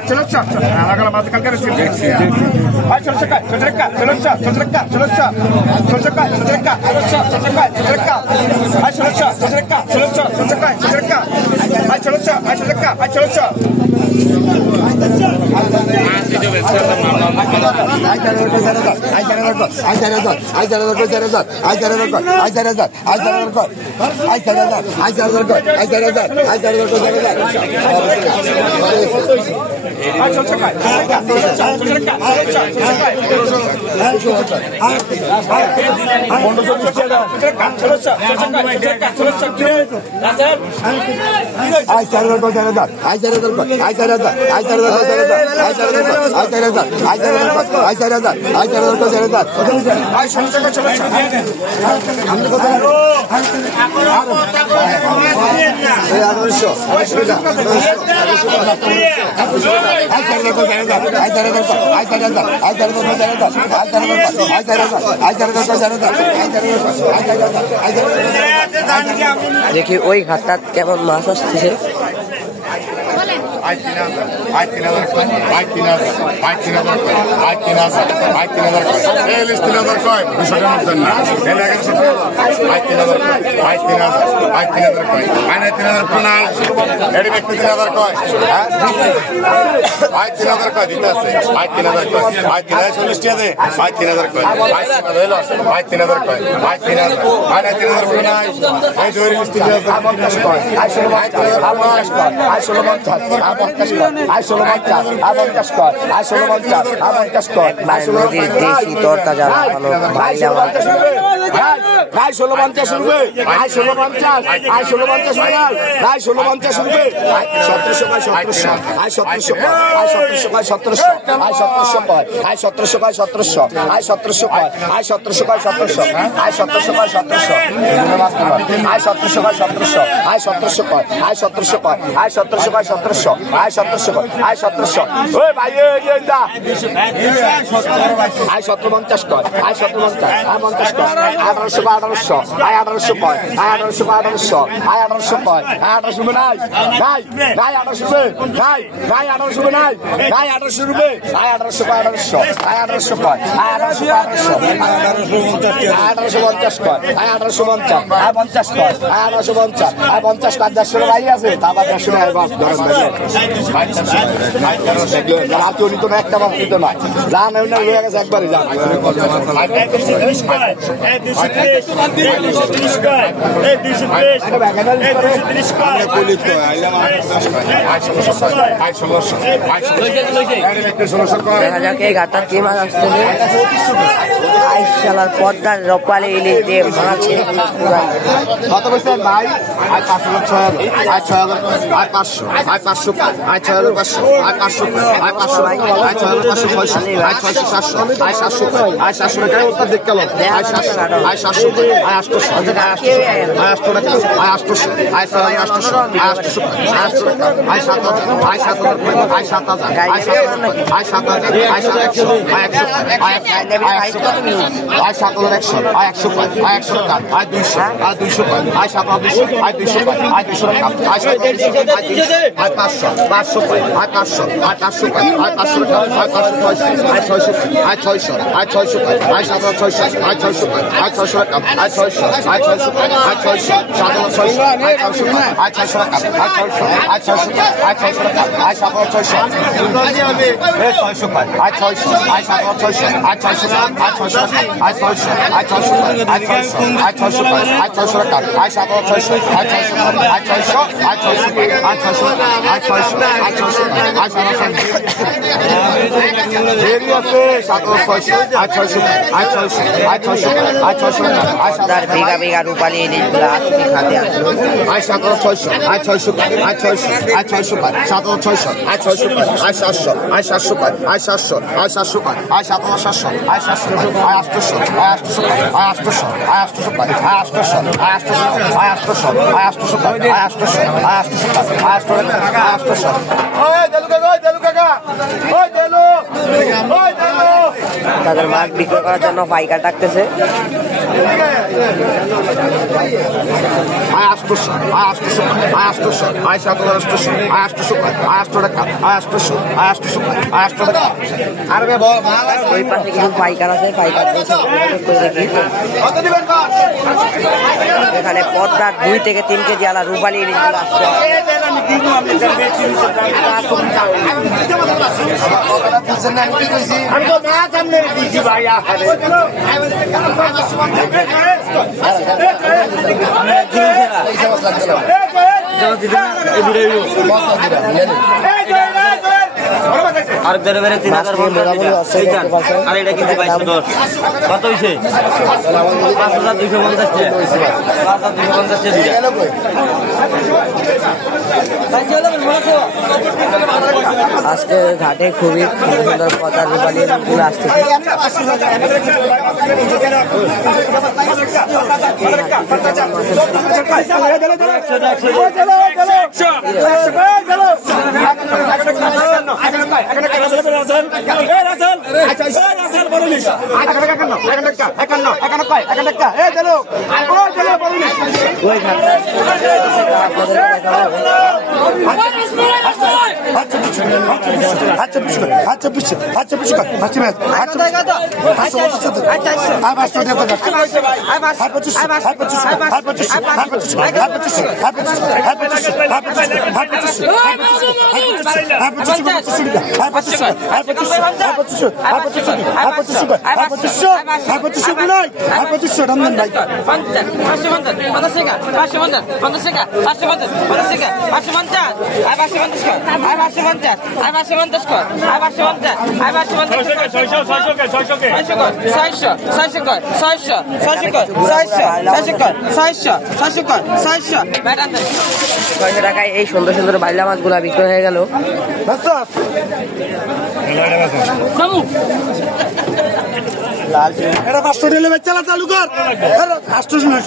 দেখি ওই ঘাটটা কেমন মাছ আসতেছে। ঘাটটা কি মাছ আসছে আইসালার পদ্মার রপালে ইলিশ দিয়ে মাছে কত বলছেন ভাই? আর 5,600 আর 6,000 আর 500 আর 500 আর 6,500 আর 500 আর 500 আর 6,500 আর 600 700 আর 700 আর 700 টাকা উত্তর দেখ গেল আর 700 আর 700 আর 800 আর 800 আর 800 টাকা আর 800 আর 800 আর 800 আর 7,000 আর 7,000 আর 7,000 আর 7,000 আর 7,000 আর 7,000 আর 100 আর 7,100 আর 100 আর 100 আর 200 আর 200 আর 7,200 আর 200 আর 200 আর 500 আর 500 আর 500 আর 500 আর 500 আর 500 আর 600 আর 600 আর 600 আর 7,600 আর 600 আর 600 আর 600 আর 600 আর 600 7,600 আর 600 আর 600 আর 600 আর 600 আর 600 আর 7,600 আর 600 আর 7,600 আর 600 আর 600 আর 600 আর 600 আর 600 আর 600 আর 600 আর 600 আর 7,600 আর 600 আর 600 আর 600 আর 600 আর 600 আর 600 আর 7,600 দেরি আছে 7,600 আর 600 আর 600 আর 600 আর 600 আর 7,000 বিঘা বিঘা রূপালী ইলিশগুলো আসছে খাতে আসছে আর 7,600 আর 600 আর 600 আর 600 7,600 আর 600 আর 700 আর 700 আর 700 আর 700 আর 7,700 আর 700 আর 800 আর 800 আর 800 আর 800 আর 800 আর 800 আর 800 আর 800 আর 800 আর 800 ওই দেলু কাকা ওই দেলু তাদের মাছ বিক্রি করার জন্য পাইকার ডাকতেছে। আয় 800, আয় 800, আয় 800, আয় 700, আয় 800, আয় 800 টাকা, আয় 800, আয় 800, আয় 800 টাকা। আর বে বল ওই পাশে কিছু পাইকার আছে, পাইকার দেখি। এখানে পদ্মার 2 থেকে 3 কেজি আলা রূপালী ইলিশগুলো আসছে। আমি তো না সামনে দিছি ভাই আর বেড়ে বেড়ে 3000 আর এটা কিন্তু 2210 কত হয়েছে 5250 আজকে ঘাটে খুবই সুন্দর পদ্মার রূপালী ইলিশগুলো আসতেছে। টাকায় এই সুন্দর সুন্দর বাইলা মাছগুলা বিক্রি হয়ে গেল। এটা 500 দিলে চালা চালু কর 800 মাছ